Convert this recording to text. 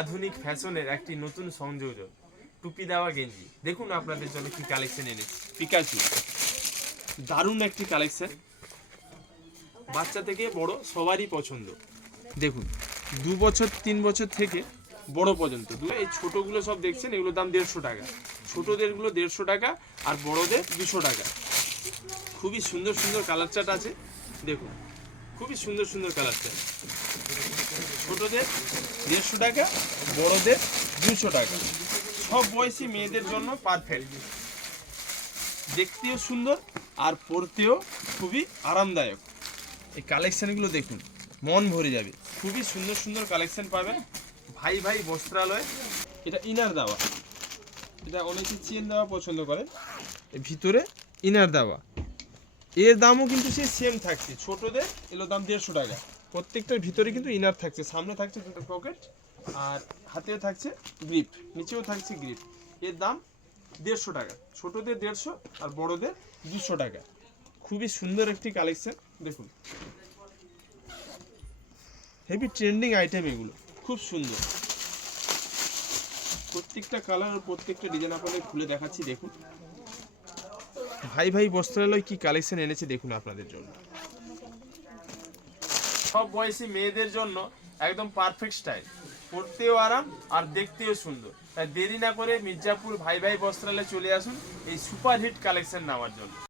আধুনিক ফ্যাশনের একটি নতুন সংযোজন, টুপি দেওয়া গেঞ্জি। দেখুন আপনাদের জন্য কি কালেকশন এনেছি। পিকাচু, দারুণ একটি কালেকশন, বাচ্চা থেকে বড় সবারই পছন্দ। দেখুন 2 বছর 3 বছর থেকে বড় পর্যন্ত। এই ছোটোগুলো সব দেখছেন, এগুলোর দাম 150 টাকা। ছোটোদেরগুলো 150 টাকা আর বড়দের 200 টাকা। খুবই সুন্দর সুন্দর কালার চার্ট আছে, দেখুন খুবই সুন্দর সুন্দর কালার চার্ট। ছোটোদের 150 টাকা, বড়দের 200 টাকা। সব বয়সী মেয়েদের জন্য পারফেক্ট, দেখতেও সুন্দর আর পরতেও খুবই আরামদায়ক। এই কালেকশানগুলো দেখুন, মন ভরে যাবে। খুবই সুন্দর সুন্দর কালেকশন পাবেন ভাই ভাই বস্ত্রালয়। এটা ইনার দেওয়া, এটা অনেকে চেন দেওয়া পছন্দ করে, এর ভিতরে ইনার দেওয়া। এর দামও কিন্তু সেই সেম থাকছে। ছোটদের এগুলোর দাম 150 টাকা। প্রত্যেকটার ভিতরে কিন্তু ইনার থাকছে, সামনে থাকছে দুটো পকেট আর হাতেও থাকছে গ্রিপ, নিচেও থাকছে গ্রিপ। এর দাম 150 টাকা। ছোটদের 150 আর বড়দের 200 টাকা। খুবই সুন্দর একটি কালেকশন, দেখুন হেভি ট্রেন্ডিং আইটেম এগুলো, খুব সুন্দর। প্রত্যেকটা কালার আর প্রত্যেকটা ডিজাইন আপনাদের খুলে দেখাচ্ছি। দেখুন ভাই ভাই বস্ত্রালয় কি কালেকশন এনেছে দেখুন আপনাদের জন্য। সব বয়সী মেয়েদের জন্য একদম পারফেক্ট স্টাইল, পরতেও আরাম আর দেখতেও সুন্দর। তাই দেরি না করে মির্জাপুর ভাই ভাই বস্ত্রালয়ে চলে আসুন এই সুপারহিট কালেকশন নেওয়ার জন্য।